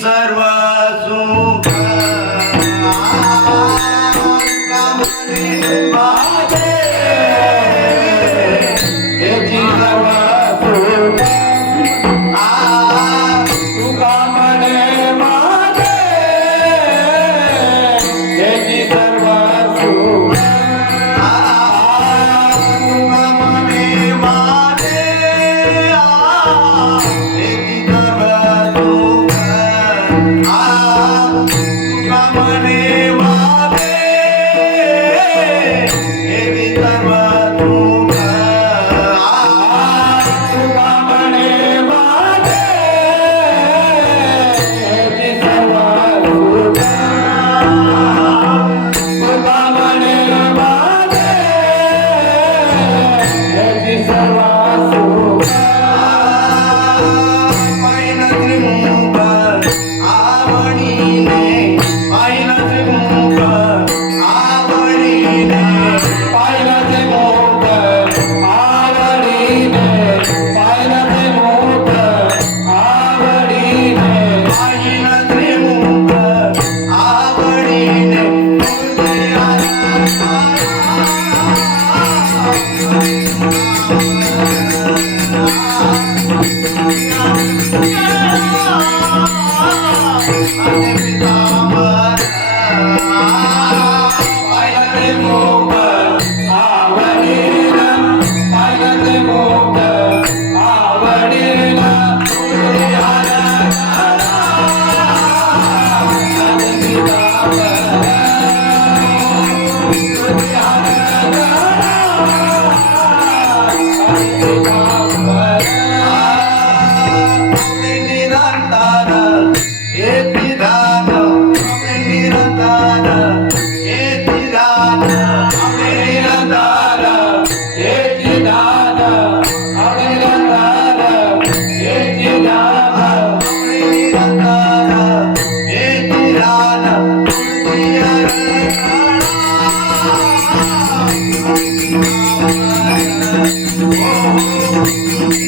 सर्वसु Thank